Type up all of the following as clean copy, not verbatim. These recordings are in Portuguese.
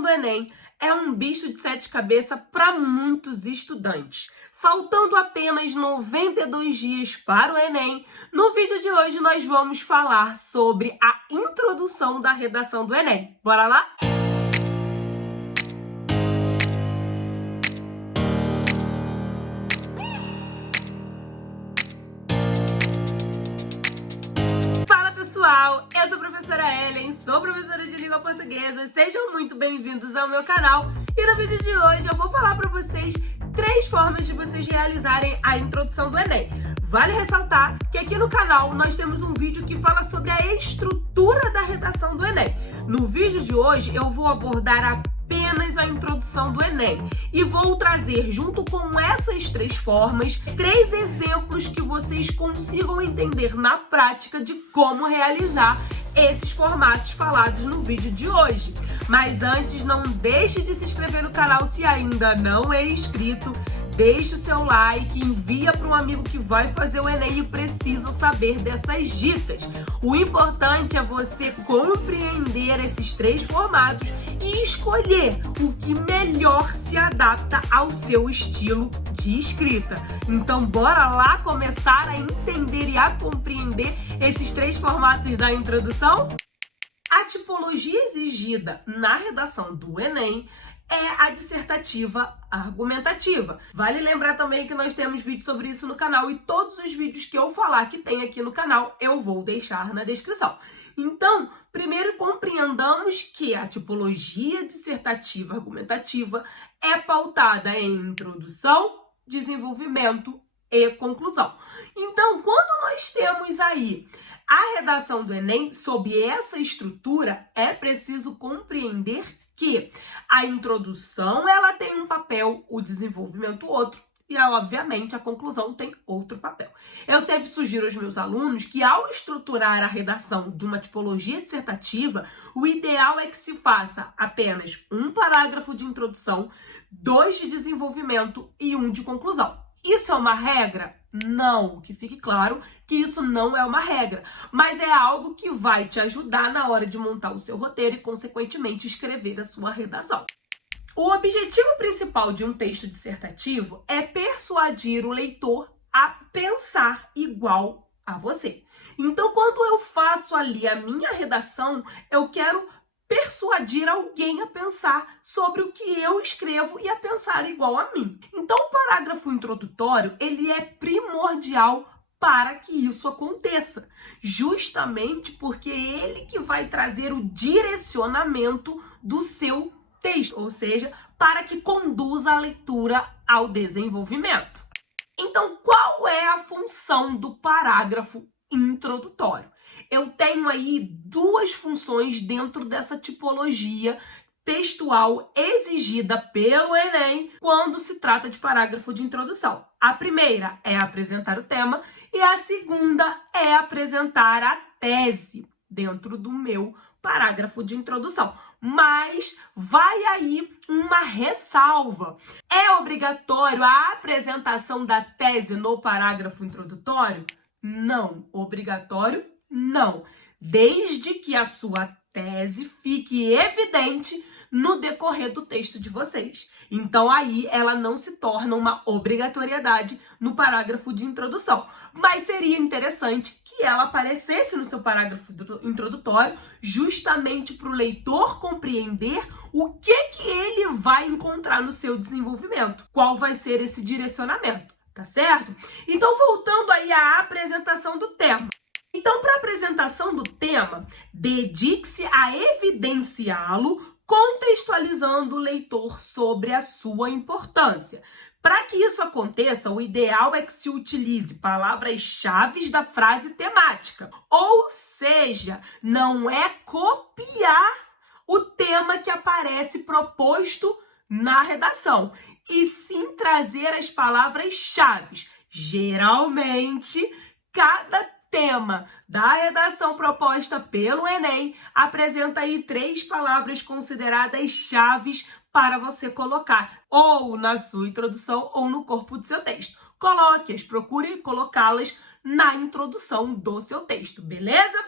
redação do Enem é um bicho de sete cabeças para muitos estudantes. Faltando apenas 92 dias para o Enem, no vídeo de hoje nós vamos falar sobre a introdução da redação do Enem. Bora lá? Pessoal, eu sou a professora Ellen, sou professora de língua portuguesa, sejam muito bem-vindos ao meu canal e no vídeo de hoje eu vou falar para vocês 3 formas de vocês realizarem a introdução do Enem. Vale ressaltar que aqui no canal nós temos um vídeo que fala sobre a estrutura da redação do Enem. No vídeo de hoje eu vou abordar apenas a introdução do Enem e vou trazer, junto com essas 3 formas, 3 exemplos que vocês consigam entender na prática de como realizar esses formatos falados no vídeo de hoje. Mas antes, não deixe de se inscrever no canal se ainda não é inscrito. Deixe o seu like, envia para um amigo que vai fazer o Enem e precisa saber dessas dicas. O importante é você compreender esses 3 formatos e escolher o que melhor se adapta ao seu estilo de escrita. Então, bora lá começar a entender e a compreender esses 3 formatos da introdução? A tipologia exigida na redação do Enem é a dissertativa argumentativa. Vale lembrar também que nós temos vídeos sobre isso no canal e todos os vídeos que eu falar que tem aqui no canal eu vou deixar na descrição. Então, primeiro compreendamos que a tipologia dissertativa argumentativa é pautada em introdução, desenvolvimento e conclusão. Então, quando nós temos aí a redação do Enem sob essa estrutura, é preciso compreender que a introdução ela tem um papel, o desenvolvimento outro, e obviamente a conclusão tem outro papel. Eu sempre sugiro aos meus alunos que ao estruturar a redação de uma tipologia dissertativa, o ideal é que se faça apenas um parágrafo de introdução, 2 de desenvolvimento e 1 de conclusão. Isso é uma regra? Não, que fique claro que isso não é uma regra, mas é algo que vai te ajudar na hora de montar o seu roteiro e, consequentemente, escrever a sua redação. O objetivo principal de um texto dissertativo é persuadir o leitor a pensar igual a você. Então, quando eu faço ali a minha redação, eu quero persuadir alguém a pensar sobre o que eu escrevo e a pensar igual a mim. Então, o parágrafo introdutório, ele é primordial para que isso aconteça, justamente porque é ele que vai trazer o direcionamento do seu texto, ou seja, para que conduza a leitura ao desenvolvimento. Então, qual é a função do parágrafo introdutório? Eu tenho aí 2 funções dentro dessa tipologia textual exigida pelo Enem quando se trata de parágrafo de introdução. A primeira é apresentar o tema e a segunda é apresentar a tese dentro do meu parágrafo de introdução. Mas vai aí uma ressalva. É obrigatório a apresentação da tese no parágrafo introdutório? Não. Obrigatório? Não. Desde que a sua tese fique evidente no decorrer do texto de vocês. Então, aí, ela não se torna uma obrigatoriedade no parágrafo de introdução. Mas seria interessante que ela aparecesse no seu parágrafo introdutório, justamente para o leitor compreender o que ele vai encontrar no seu desenvolvimento. Qual vai ser esse direcionamento, tá certo? Então, voltando aí à apresentação do tema. Então, para a apresentação do tema, dedique-se a evidenciá-lo, contextualizando o leitor sobre a sua importância. Para que isso aconteça, o ideal é que se utilize palavras-chave da frase temática. Ou seja, não é copiar o tema que aparece proposto na redação, e sim trazer as palavras-chave. Geralmente, cada tema da redação proposta pelo Enem apresenta aí 3 palavras consideradas chaves para você colocar ou na sua introdução ou no corpo do seu texto. Coloque-as, procure colocá-las na introdução do seu texto, beleza?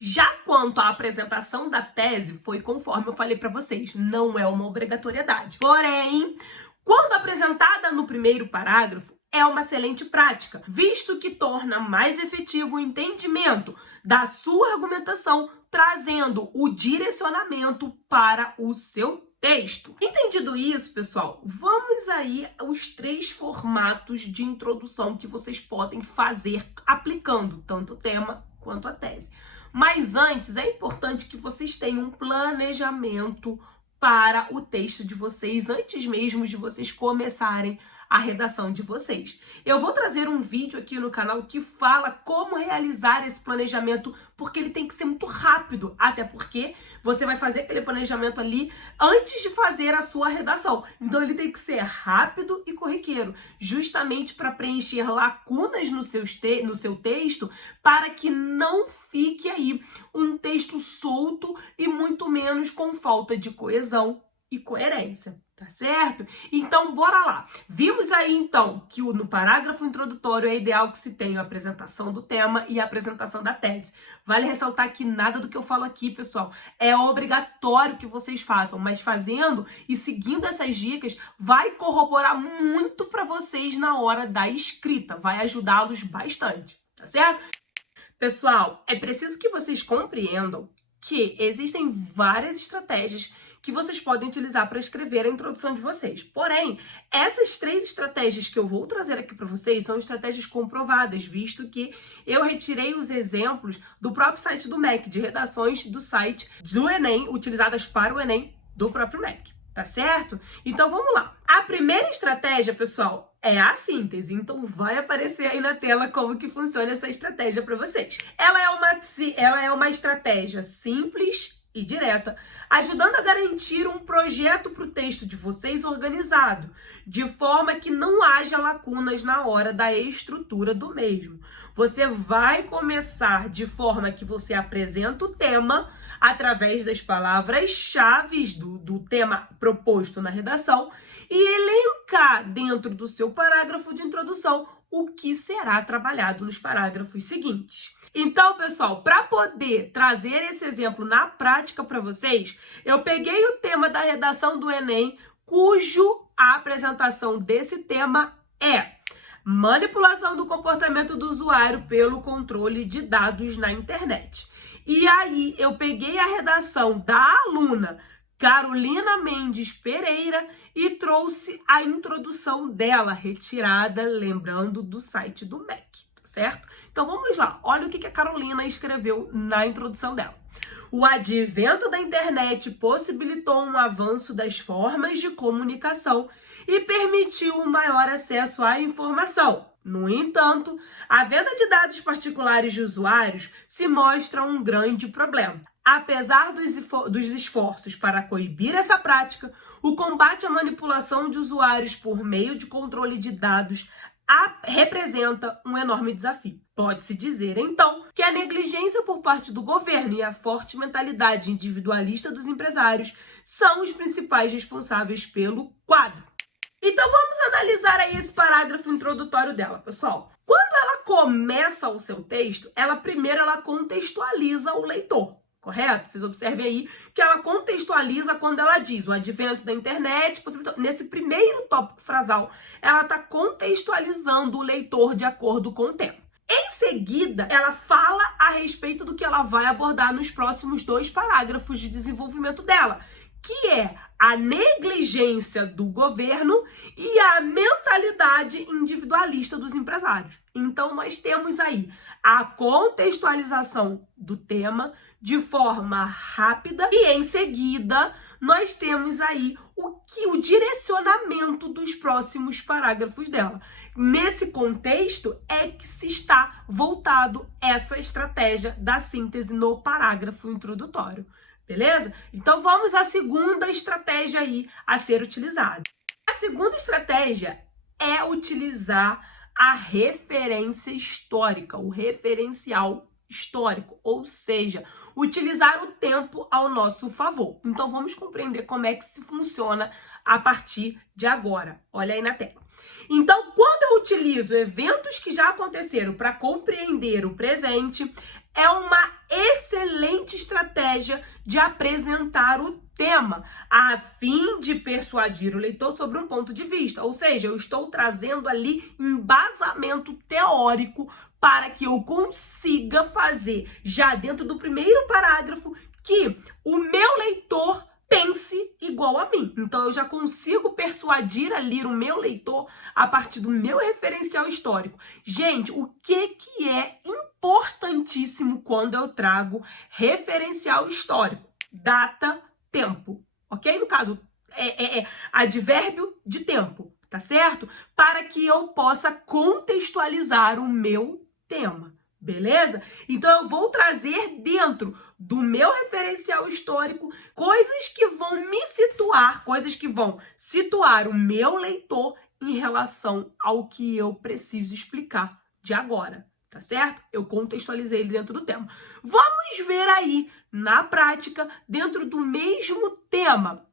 Já quanto à apresentação da tese, foi conforme eu falei para vocês, não é uma obrigatoriedade. Porém, quando apresentada no primeiro parágrafo, é uma excelente prática, visto que torna mais efetivo o entendimento da sua argumentação, trazendo o direcionamento para o seu texto. Entendido isso, pessoal, vamos aí aos 3 formatos de introdução que vocês podem fazer aplicando tanto o tema quanto a tese. Mas antes, é importante que vocês tenham um planejamento para o texto de vocês, antes mesmo de vocês começarem a redação de vocês. Eu vou trazer um vídeo aqui no canal que fala como realizar esse planejamento, porque ele tem que ser muito rápido, até porque você vai fazer aquele planejamento ali antes de fazer a sua redação. Então ele tem que ser rápido e corriqueiro, justamente para preencher lacunas no seu texto, para que não fique aí um texto solto e muito menos com falta de coesão e coerência. Tá certo? Então, bora lá. Vimos aí, então, que no parágrafo introdutório é ideal que se tenha a apresentação do tema e a apresentação da tese. Vale ressaltar que nada do que eu falo aqui, pessoal, é obrigatório que vocês façam, mas fazendo e seguindo essas dicas vai corroborar muito para vocês na hora da escrita, vai ajudá-los bastante, tá certo? Pessoal, é preciso que vocês compreendam que existem várias estratégias que vocês podem utilizar para escrever a introdução de vocês. Porém, essas 3 estratégias que eu vou trazer aqui para vocês são estratégias comprovadas, visto que eu retirei os exemplos do próprio site do MEC, de redações do site do Enem, utilizadas para o Enem do próprio MEC, tá certo? Então, vamos lá. A primeira estratégia, pessoal, é a síntese. Então, vai aparecer aí na tela como que funciona essa estratégia para vocês. Ela é uma estratégia simples e direta, ajudando a garantir um projeto para o texto de vocês organizado, de forma que não haja lacunas na hora da estrutura do mesmo. Você vai começar de forma que você apresenta o tema através das palavras-chave do tema proposto na redação e elencar dentro do seu parágrafo de introdução o que será trabalhado nos parágrafos seguintes. Então, pessoal, para poder trazer esse exemplo na prática para vocês, eu peguei o tema da redação do Enem, a apresentação desse tema é manipulação do comportamento do usuário pelo controle de dados na internet. E aí, eu peguei a redação da aluna Carolina Mendes Pereira e trouxe a introdução dela, retirada, lembrando, do site do MEC, tá certo? Então vamos lá, olha o que a Carolina escreveu na introdução dela. O advento da internet possibilitou um avanço das formas de comunicação e permitiu um maior acesso à informação. No entanto, a venda de dados particulares de usuários se mostra um grande problema. Apesar dos esforços para coibir essa prática, o combate à manipulação de usuários por meio de controle de dados representa um enorme desafio. Pode-se dizer, então, que a negligência por parte do governo e a forte mentalidade individualista dos empresários são os principais responsáveis pelo quadro. Então vamos analisar aí esse parágrafo introdutório dela, pessoal. Quando ela começa o seu texto, primeiro ela contextualiza o leitor. Correto? Vocês observem aí que ela contextualiza quando ela diz o advento da internet, nesse primeiro tópico frasal, ela está contextualizando o leitor de acordo com o tema. Em seguida, ela fala a respeito do que ela vai abordar nos próximos 2 parágrafos de desenvolvimento dela, que é a negligência do governo e a mentalidade individualista dos empresários. Então, nós temos aí a contextualização do tema de forma rápida e, em seguida, nós temos aí o direcionamento dos próximos parágrafos dela. Nesse contexto é que se está voltado essa estratégia da síntese no parágrafo introdutório. Beleza? Então vamos à segunda estratégia aí a ser utilizada. A segunda estratégia é utilizar a referência histórica, o referencial histórico, ou seja, utilizar o tempo ao nosso favor. Então vamos compreender como é que se funciona a partir de agora. Olha aí na tela. Então, quando eu utilizo eventos que já aconteceram para compreender o presente, é uma excelente estratégia de apresentar o tema, a fim de persuadir o leitor sobre um ponto de vista. Ou seja, eu estou trazendo ali embasamento teórico para que eu consiga fazer, já dentro do primeiro parágrafo, que o meu leitor pense igual a mim. Então, eu já consigo persuadir ali o meu leitor a partir do meu referencial histórico. Gente, o que é importantíssimo quando eu trago referencial histórico? Data, tempo, ok? No caso, advérbio de tempo, tá certo? Para que eu possa contextualizar o meu tema. Beleza? Então eu vou trazer dentro do meu referencial histórico coisas que vão me situar, coisas que vão situar o meu leitor em relação ao que eu preciso explicar de agora, tá certo? Eu contextualizei ele dentro do tema. Vamos ver aí, na prática, dentro do mesmo tema.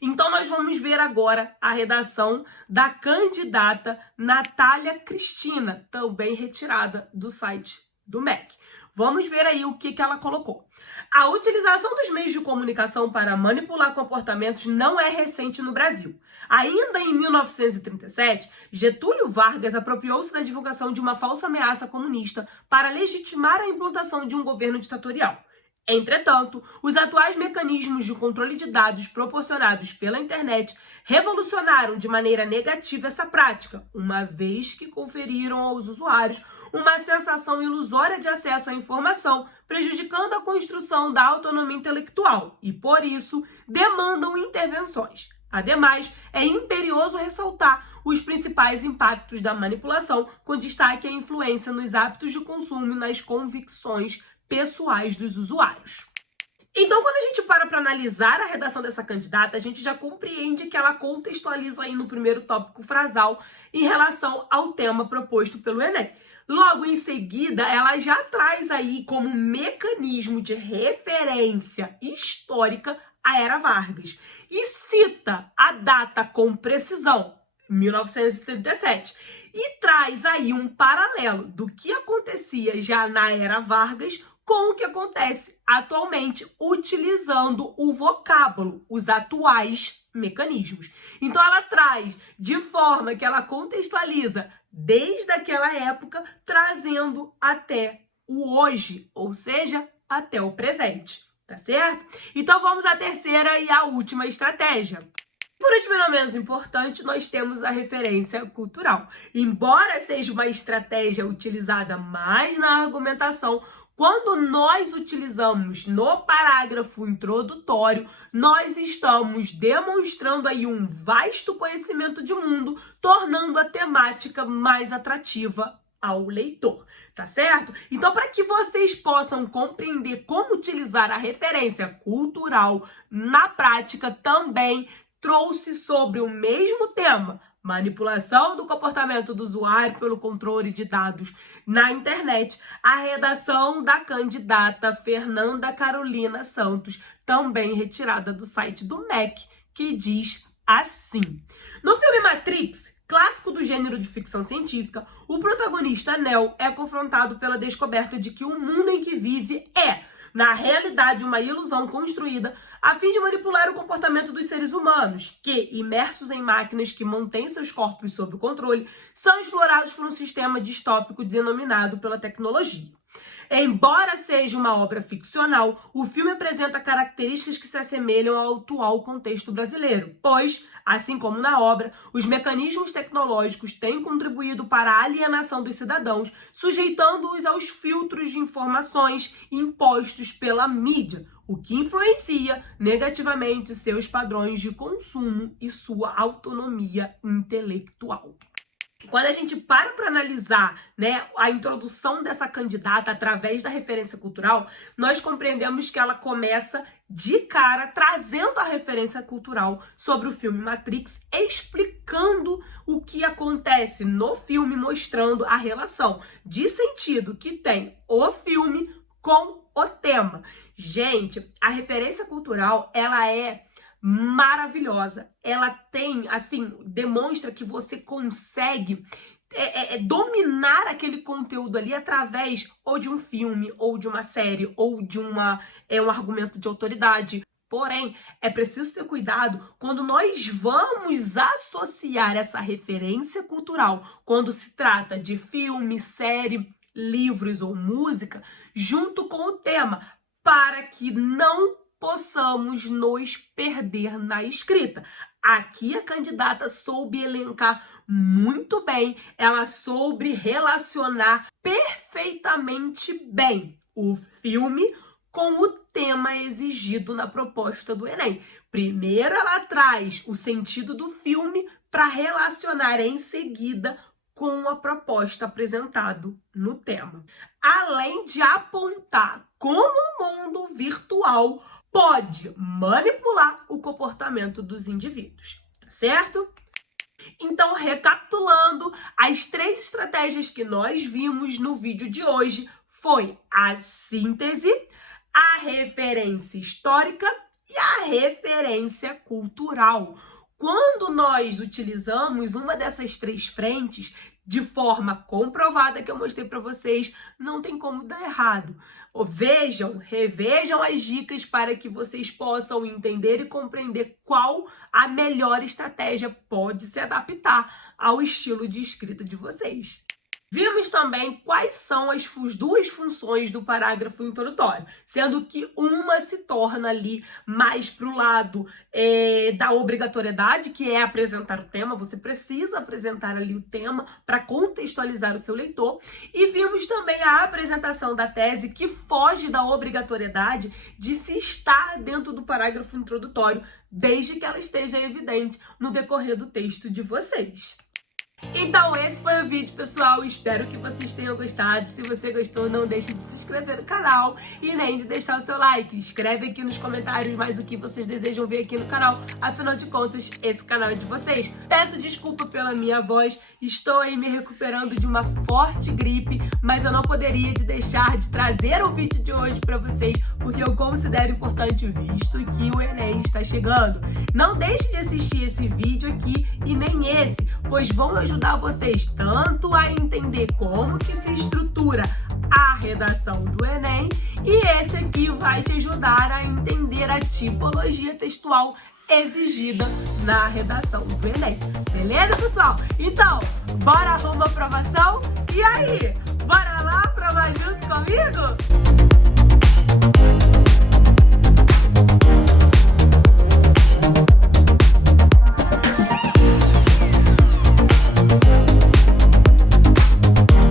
Então, nós vamos ver agora a redação da candidata Natália Cristina, também retirada do site do MEC. Vamos ver aí o que ela colocou. A utilização dos meios de comunicação para manipular comportamentos não é recente no Brasil. Ainda em 1937, Getúlio Vargas apropriou-se da divulgação de uma falsa ameaça comunista para legitimar a implantação de um governo ditatorial. Entretanto, os atuais mecanismos de controle de dados proporcionados pela internet revolucionaram de maneira negativa essa prática, uma vez que conferiram aos usuários uma sensação ilusória de acesso à informação, prejudicando a construção da autonomia intelectual e, por isso, demandam intervenções. Ademais, é imperioso ressaltar os principais impactos da manipulação, com destaque à influência nos hábitos de consumo e nas convicções pessoais dos usuários. Então, quando a gente para analisar a redação dessa candidata, a gente já compreende que ela contextualiza aí no primeiro tópico frasal em relação ao tema proposto pelo Enem. Logo em seguida, ela já traz aí como mecanismo de referência histórica a Era Vargas e cita a data com precisão, 1937, e traz aí um paralelo do que acontecia já na Era Vargas com o que acontece atualmente, utilizando o vocábulo, os atuais mecanismos. Então, ela traz de forma que ela contextualiza desde aquela época, trazendo até o hoje, ou seja, até o presente, tá certo? Então, vamos à terceira e à última estratégia. Por último, e não menos importante, nós temos a referência cultural. Embora seja uma estratégia utilizada mais na argumentação, quando nós utilizamos no parágrafo introdutório, nós estamos demonstrando aí um vasto conhecimento de mundo, tornando a temática mais atrativa ao leitor, tá certo? Então, para que vocês possam compreender como utilizar a referência cultural na prática, também trouxe sobre o mesmo tema, manipulação do comportamento do usuário pelo controle de dados na internet, a redação da candidata Fernanda Carolina Santos, também retirada do site do MEC, que diz assim: no filme Matrix, clássico do gênero de ficção científica, o protagonista Neo é confrontado pela descoberta de que o mundo em que vive é, na realidade, uma ilusão construída a fim de manipular o comportamento dos seres humanos, que, imersos em máquinas que mantêm seus corpos sob controle, são explorados por um sistema distópico denominado pela tecnologia. Embora seja uma obra ficcional, o filme apresenta características que se assemelham ao atual contexto brasileiro, pois, assim como na obra, os mecanismos tecnológicos têm contribuído para a alienação dos cidadãos, sujeitando-os aos filtros de informações impostos pela mídia, o que influencia negativamente seus padrões de consumo e sua autonomia intelectual. Quando a gente para analisar, a introdução dessa candidata através da referência cultural, nós compreendemos que ela começa de cara trazendo a referência cultural sobre o filme Matrix, explicando o que acontece no filme, mostrando a relação de sentido que tem o filme com o tema. Gente, a referência cultural, ela é maravilhosa. Ela tem, demonstra que você consegue dominar aquele conteúdo ali através ou de um filme, ou de uma série, ou de um argumento de autoridade. Porém, é preciso ter cuidado quando nós vamos associar essa referência cultural, quando se trata de filme, série, livros ou música, junto com o tema, para que não possamos nos perder na escrita. Aqui a candidata soube elencar muito bem, ela soube relacionar perfeitamente bem o filme com o tema exigido na proposta do Enem. Primeiro ela traz o sentido do filme para relacionar em seguida com a proposta apresentada no tema. Além de apontar como o mundo virtual pode manipular o comportamento dos indivíduos, tá certo? Então, recapitulando, as 3 estratégias que nós vimos no vídeo de hoje foi a síntese, a referência histórica e a referência cultural. Quando nós utilizamos uma dessas 3 frentes de forma comprovada que eu mostrei para vocês, não tem como dar errado. Revejam as dicas para que vocês possam entender e compreender qual a melhor estratégia pode se adaptar ao estilo de escrita de vocês. Vimos também quais são as 2 funções do parágrafo introdutório, sendo que uma se torna ali mais para o lado da obrigatoriedade, que é apresentar o tema. Você precisa apresentar ali o tema para contextualizar o seu leitor. E vimos também a apresentação da tese, que foge da obrigatoriedade de se estar dentro do parágrafo introdutório, desde que ela esteja evidente no decorrer do texto de vocês. Então esse foi o vídeo, pessoal, espero que vocês tenham gostado. Se você gostou, não deixe de se inscrever no canal e nem de deixar o seu like. Escreve aqui nos comentários mais o que vocês desejam ver aqui no canal, afinal de contas, esse canal é de vocês. Peço desculpa pela minha voz, estou aí me recuperando de uma forte gripe, mas eu não poderia deixar de trazer o vídeo de hoje para vocês, porque eu considero importante, visto que o Enem está chegando. Não deixe de assistir esse vídeo aqui e nem esse, pois vão ajudar vocês tanto a entender como que se estrutura a redação do Enem, e esse aqui vai te ajudar a entender a tipologia textual exigida na redação do Enem. Beleza, pessoal? Então, bora rumo à aprovação? E aí, bora lá?